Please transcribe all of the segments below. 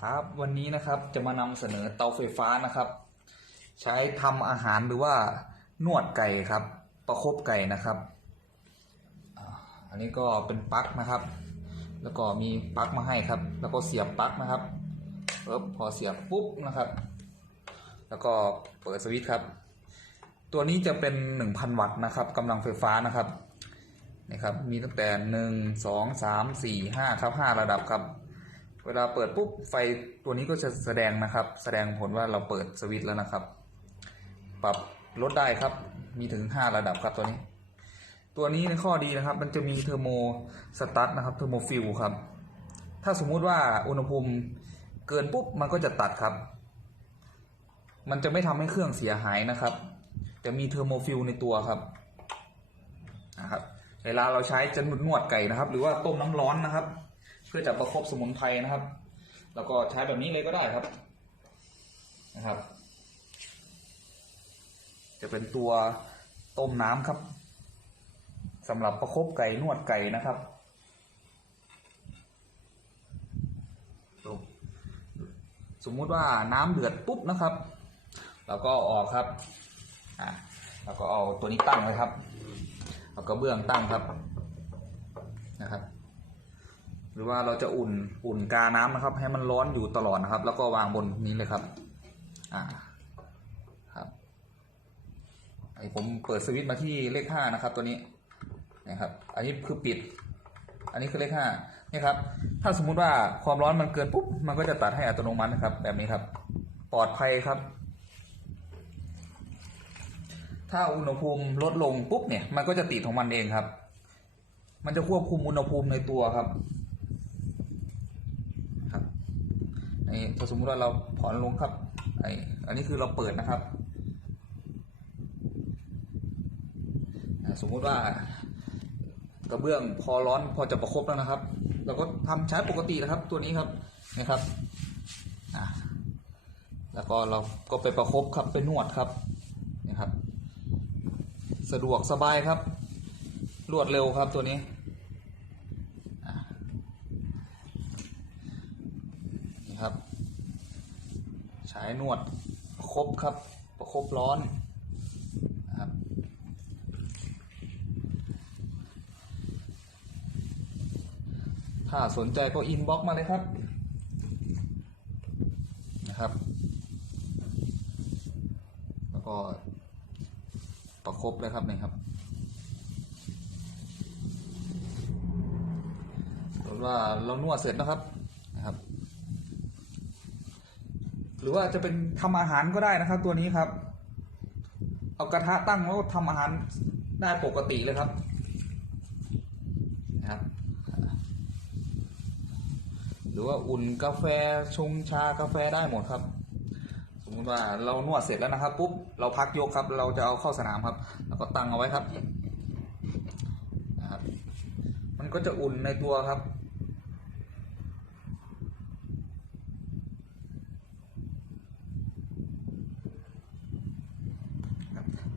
ครับวันนี้นะครับจะมานำเสนอเตาไฟฟ้านะครับ ใช้ทำอาหารหรือว่านวดไก่ครับ ประคบไก่นะครับ อันนี้ก็เป็นปลั๊กนะครับ แล้วก็มีปลั๊กมาให้ครับ แล้วก็เสียบปลั๊กนะครับปึ๊บพอเสียบปุ๊บนะครับ แล้วก็เปิดสวิตช์ครับ ตัวนี้จะเป็น 1,000 วัตต์นะครับกำลังไฟฟ้านะครับนี่ครับ มีตั้งแต่หนึ่งสองสามสี่ห้าครับห้าระดับครับ เวลาเปิดปุ๊บไฟตัวนี้ก็จะแสดงนะครับ แสดงผลว่าเราเปิดสวิตช์แล้วนะครับ ปรับลดได้ครับ มีถึง 5 ระดับครับตัวนี้ ตัวนี้ในข้อดีนะครับ มันจะมีเทอร์โมสตาร์ทนะครับเทอร์โมฟิลครับ ถ้าสมมุติว่าอุณหภูมิเกินปุ๊บมันก็จะตัดครับ มันจะไม่ทำให้เครื่องเสียหายนะครับจะมีเทอร์โมฟิลในตัวครับนะครับ เวลาเราใช้จะนวดไก่นะครับ หรือว่าต้มน้ำร้อนนะครับ พื่อจะประคบสมุนไพรนะครับ แล้วก็ใช้แบบนี้เลยก็ได้ครับนะครับ จะเป็นตัวต้มน้ำครับสำหรับประคบไก่นวดไก่นะครับสมมุติว่าน้ำเดือดปุ๊บนะครับเราก็ออกครับอะแล้วก็เอาตัวนี้ตั้งไว้ครับเอากระเบื้องตั้งครับนะครับ หรือว่าเราจะอุ่นอุ่นกาน้ำนะครับ ให้มันร้อนอยู่ตลอดนะครับ แล้วก็วางบนนี้เลยครับ อ่าครับไอผมเปิดสวิตช์มาที่เลขห้านะครับ ตัวนี้นะครับ อันนี้คือปิด อันนี้คือเลขห้านี่ครับ ถ้าสมมุติว่าความร้อนมันเกินปุ๊บมันก็จะตัดให้อัตโนมัตินะครับ แบบนี้ครับ ปลอดภัยครับ ถ้าอุณหภูมิลดลงปุ๊บเนี่ย มันก็จะติดของมันเองครับ มันจะควบคุมอุณหภูมิในตัวครับนี่ ถ้าสมมติว่าเราผ่อนลงครับไออันนี้คือเราเปิดนะครับ สมมุติว่ากระเบื้องพอร้อนพอจะประคบแล้วนะครับ เราก็ทำใช้ปกตินะครับ ตัวนี้ครับนะครับแล้วก็เราก็ไปประคบครับไปนวดครับนะครับ สะดวกสบายครับ รวดเร็วครับตัวนี้ ครับใช้นวดประครบครับ ประครบร้อนนะครับ ถ้าสนใจก็อินบ็อกมาเลยครับนะครับ แล้วก็ประครบเลยครับนี่ครับสมมติว่าเรานวดเสร็จนะครับ หรือว่าจะเป็นทำอาหารก็ได้นะครับ ตัวนี้ครับ เอากระทะตั้งแล้วทำอาหารได้ปกติเลยครับนะครับ หรือว่าอุ่นกาแฟชงชากาแฟได้หมดครับ สมมติว่าเรานวดเสร็จแล้วนะครับปุ๊บเราพักยกครับ เราจะเอาเข้าสนามครับ แล้วก็ตั้งเอาไว้ครับนะครับ มันก็จะอุ่นในตัวครับ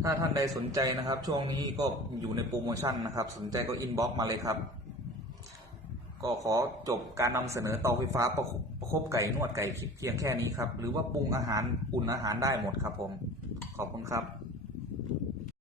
ถ้าท่านใดสนใจนะครับ ช่วงนี้ก็อยู่ในโปรโมชั่นนะครับ สนใจก็อินบ็อกมาเลยครับ ก็ขอจบการนำเสนอเตาไฟฟ้าประคบประคบไก่นวดไก่คิดเพียงแค่นี้ครับ หรือว่าปรุงอาหารอุ่นอาหารได้หมดครับผม ขอบคุณครับ